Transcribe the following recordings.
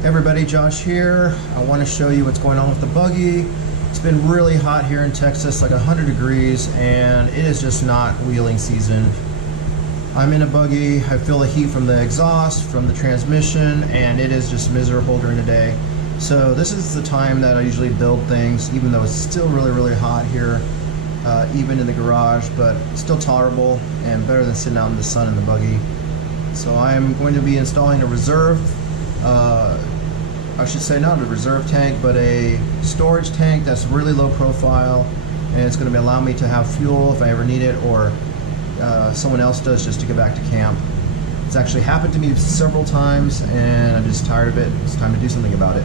Hey everybody, Josh here. I want to show you what's going on with the Buggy. It's been really hot here in Texas, like 100 degrees, and it is just not wheeling season. I'm in a Buggy. I feel the heat from the exhaust, from the transmission, and it is just miserable during the day. So this is the time that I usually build things, even though it's still really hot here, even in the garage, but still tolerable and better than sitting out in the sun in the Buggy. So I'm going to be installing a reserve, I should say not a reserve tank, but a storage tank that's really low profile, and it's going to allow me to have fuel if I ever need it, or someone else does, just to get back to camp. It's actually happened to me several times, and I'm just tired of it. It's time to do something about it.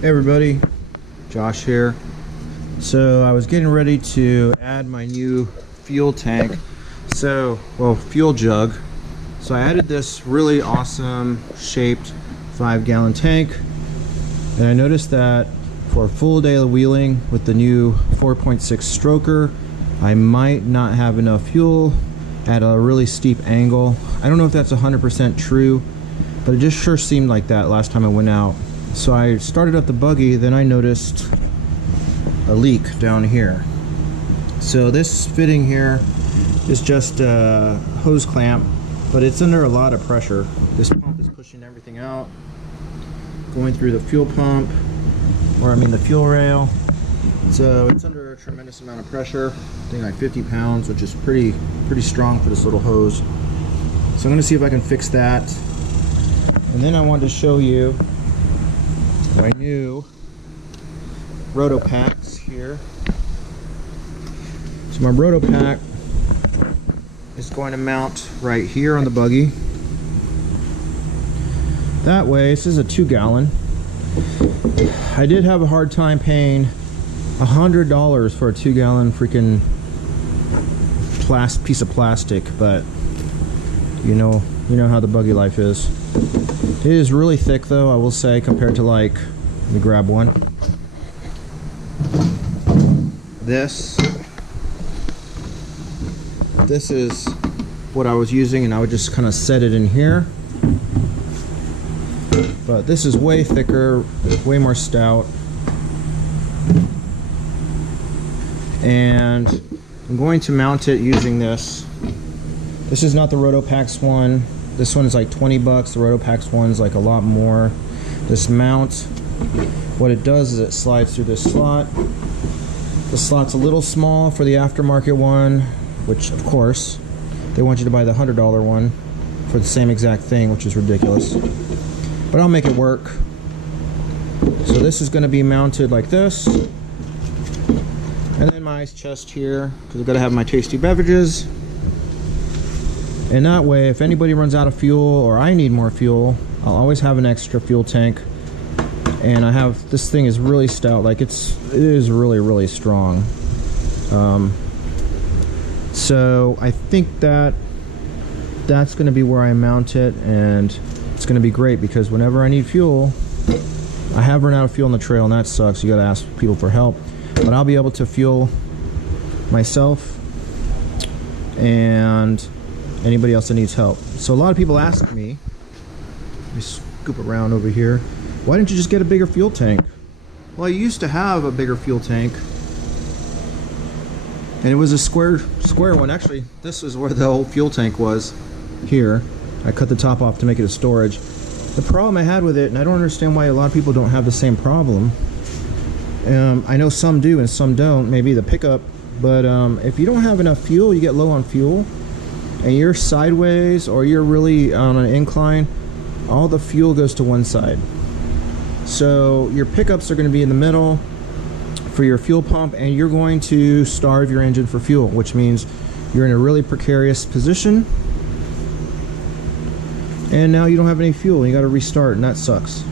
Hey everybody, Josh here. So I was getting ready to add my new fuel tank. Fuel jug. So I added this really awesome shaped 5-gallon tank, and I noticed that for a full day of wheeling with the new 4.6 stroker, I might not have enough fuel at a really steep angle. I don't know if that's 100% true, but it just sure seemed like that last time I went out. So I started up the Buggy, then I noticed a leak down here. So this fitting here is just a hose clamp, but it's under a lot of pressure. This pump is pushing everything out, going through the fuel pump, the fuel rail. So it's under a tremendous amount of pressure. I think like 50 pounds, which is pretty strong for this little hose. So I'm gonna see if I can fix that. And then I wanted to show you my new Rotopacks here. So my Rotopack is going to mount right here on the Buggy. That way, this is a 2-gallon. I did have a hard time paying $100 for a 2-gallon freaking piece of plastic, but you know how the Buggy life is. It is really thick though, I will say, compared to, like, let me grab one. This is what I was using, and I would just kind of set it in here. But this is way thicker, way more stout. And I'm going to mount it using this. This is not the Rotopacks one. This one is like 20 bucks. The Rotopacks one is like a lot more. This mount, what it does is it slides through this slot. The slot's a little small for the aftermarket one, which of course they want you to buy the $100 one for the same exact thing, which is ridiculous, but I'll make it work. So this is going to be mounted like this, and then my ice chest here, because I've got to have my tasty beverages, and that way if anybody runs out of fuel or I need more fuel, I'll always have an extra fuel tank. And I have, this thing is really stout, like it is really strong. So I think that's going to be where I mount it, and it's going to be great because whenever I need fuel, I have run out of fuel on the trail, and that sucks. You got to ask people for help, but I'll be able to fuel myself and anybody else that needs help. So a lot of people ask me, let me scoop around over here, why didn't you just get a bigger fuel tank? Well, I used to have a bigger fuel tank, and it was a square one. Actually, this is where the old fuel tank was, here. I cut the top off to make it a storage. The problem I had with it, and I don't understand why a lot of people don't have the same problem, I know some do and some don't, maybe the pickup, but if you don't have enough fuel, you get low on fuel, and you're sideways or you're really on an incline, all the fuel goes to one side. So your pickups are going to be in the middle for your fuel pump, and you're going to starve your engine for fuel, which means you're in a really precarious position, and now you don't have any fuel and you got to restart, and that sucks.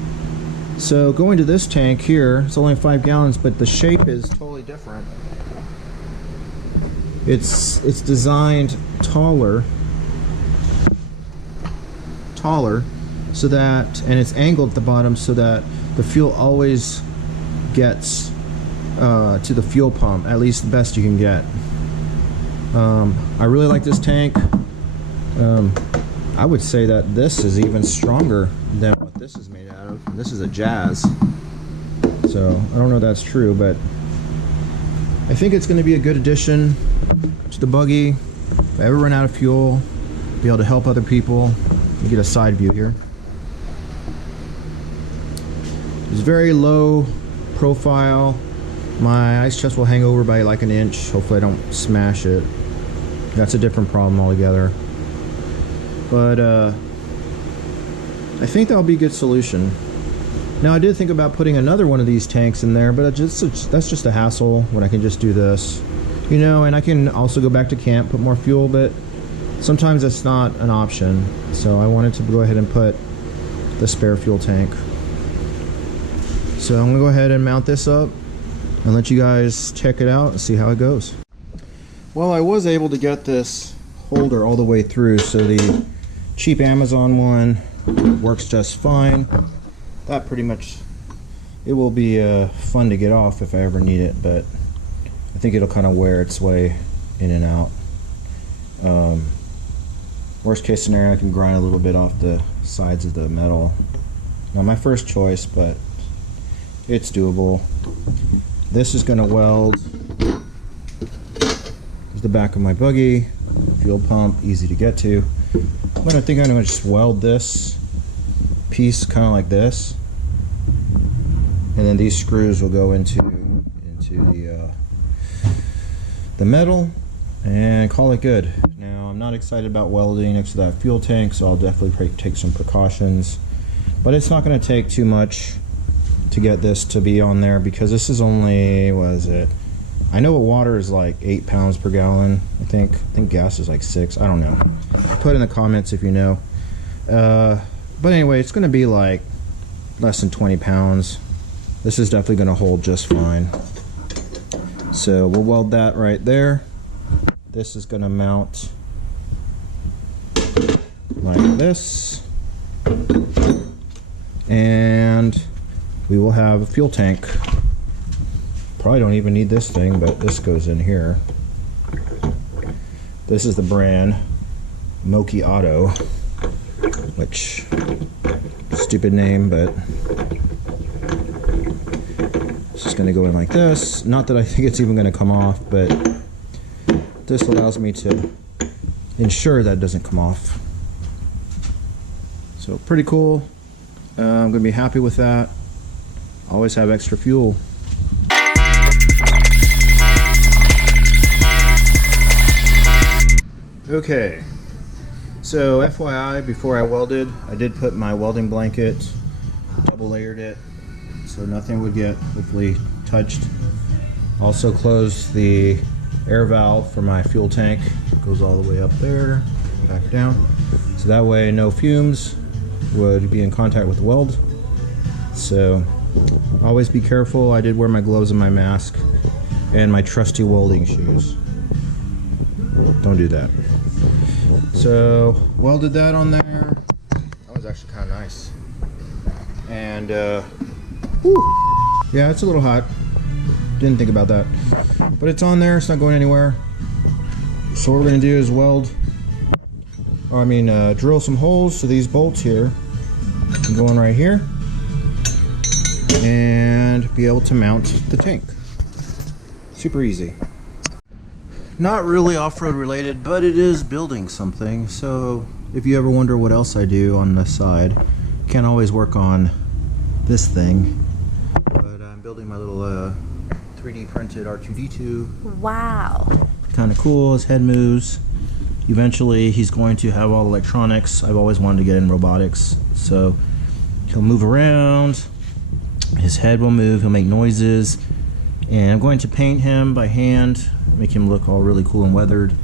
So going to this tank here, it's only 5 gallons, but the shape is totally different. It's designed taller so that, and it's angled at the bottom so that the fuel always gets to the fuel pump, at least the best you can get. I really like this tank. I would say that this is even stronger than what this is made out of. This is a Jazz. So I don't know if that's true, but I think it's going to be a good addition to the buggy. If I ever run out of fuel, be able to help other people. Let me get a side view here. It's very low profile. My ice chest will hang over by like an inch. Hopefully I don't smash it. That's a different problem altogether. But I think that'll be a good solution. Now I did think about putting another one of these tanks in there, but that's just a hassle when I can just do this. You know, and I can also go back to camp, put more fuel, but sometimes it's not an option. So I wanted to go ahead and put the spare fuel tank. So I'm gonna go ahead and mount this up and let you guys check it out and see how it goes. Well, I was able to get this holder all the way through, so the cheap Amazon one works just fine. That pretty much, it will be fun to get off if I ever need it, but I think it'll kind of wear its way in and out. Worst case scenario, I can grind a little bit off the sides of the metal. Not my first choice, but it's doable. This is going to weld. There's the back of my buggy, fuel pump, easy to get to. But I think I'm going to just weld this piece kind of like this, and then these screws will go into the metal and call it good. Now I'm not excited about welding next to that fuel tank, so I'll definitely take some precautions, but it's not going to take too much to get this to be on there, because this is only, what is it, I know water is like 8 pounds per gallon. I think gas is like 6. I don't know. Put in the comments if you know. But anyway, it's going to be like less than 20 pounds. This is definitely going to hold just fine. So we'll weld that right there. This is going to mount like this. And we will have a fuel tank. Probably don't even need this thing, but this goes in here. This is the brand Moki Auto, which, stupid name, but it's just going to go in like this. Not that I think it's even going to come off, but this allows me to ensure that it doesn't come off. So pretty cool. I'm going to be happy with that. Always have extra fuel. Okay, so FYI, before I welded, I did put my welding blanket, double layered it, so nothing would get, hopefully, touched. Also closed the air valve for my fuel tank. It goes all the way up there, back down. So that way no fumes would be in contact with the weld. So always be careful. I did wear my gloves and my mask and my trusty welding shoes. Don't do that. So welded that on there. That was actually kind of nice. And whew, yeah, it's a little hot. Didn't think about that, but it's on there. It's not going anywhere. So what we're gonna do is drill some holes to these bolts here, and go in right here, and be able to mount the tank. Super easy. Not really off-road related, but it is building something. So if you ever wonder what else I do on the side, can't always work on this thing. But I'm building my little 3D printed R2-D2. Wow. Kind of cool. His head moves. Eventually he's going to have all electronics. I've always wanted to get in robotics. So he'll move around. His head will move. He'll make noises. And I'm going to paint him by hand, make him look all really cool and weathered.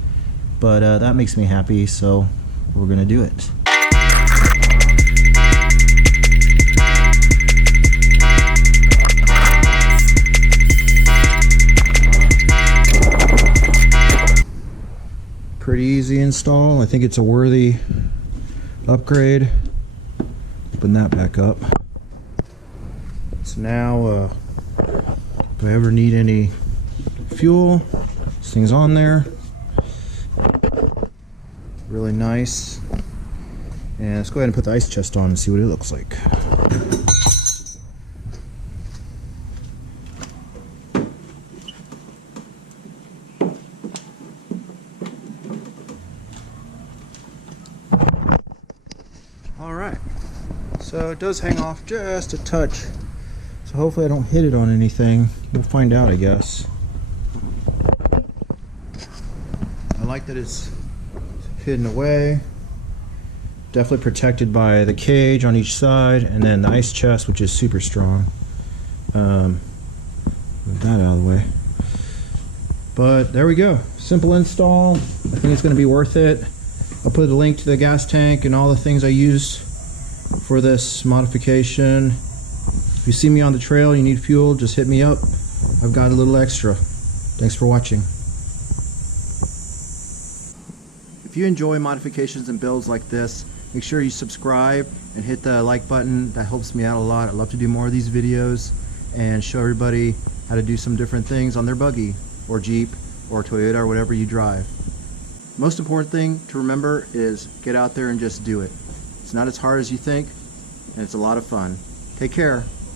But that makes me happy, so we're gonna do it. Pretty easy install. I think it's a worthy upgrade. Open that back up. So now, if I ever need any fuel, this thing's on there. really nice. And let's go ahead and put the ice chest on and see what it looks like. Alright, so it does hang off just a touch, so hopefully I don't hit it on anything. We'll find out, I guess. I like that it's hidden away, definitely protected by the cage on each side, and then the ice chest, which is super strong. Move that out of the way. But there we go, simple install. I think it's going to be worth it. I'll put a link to the gas tank and all the things I used for this modification. If you see me on the trail, you need fuel, just hit me up. I've got a little extra. Thanks for watching. If you enjoy modifications and builds like this, make sure you subscribe and hit the like button. That helps me out a lot. I'd love to do more of these videos and show everybody how to do some different things on their buggy or Jeep or Toyota or whatever you drive. Most important thing to remember is get out there and just do it. It's not as hard as you think, and it's a lot of fun. Take care.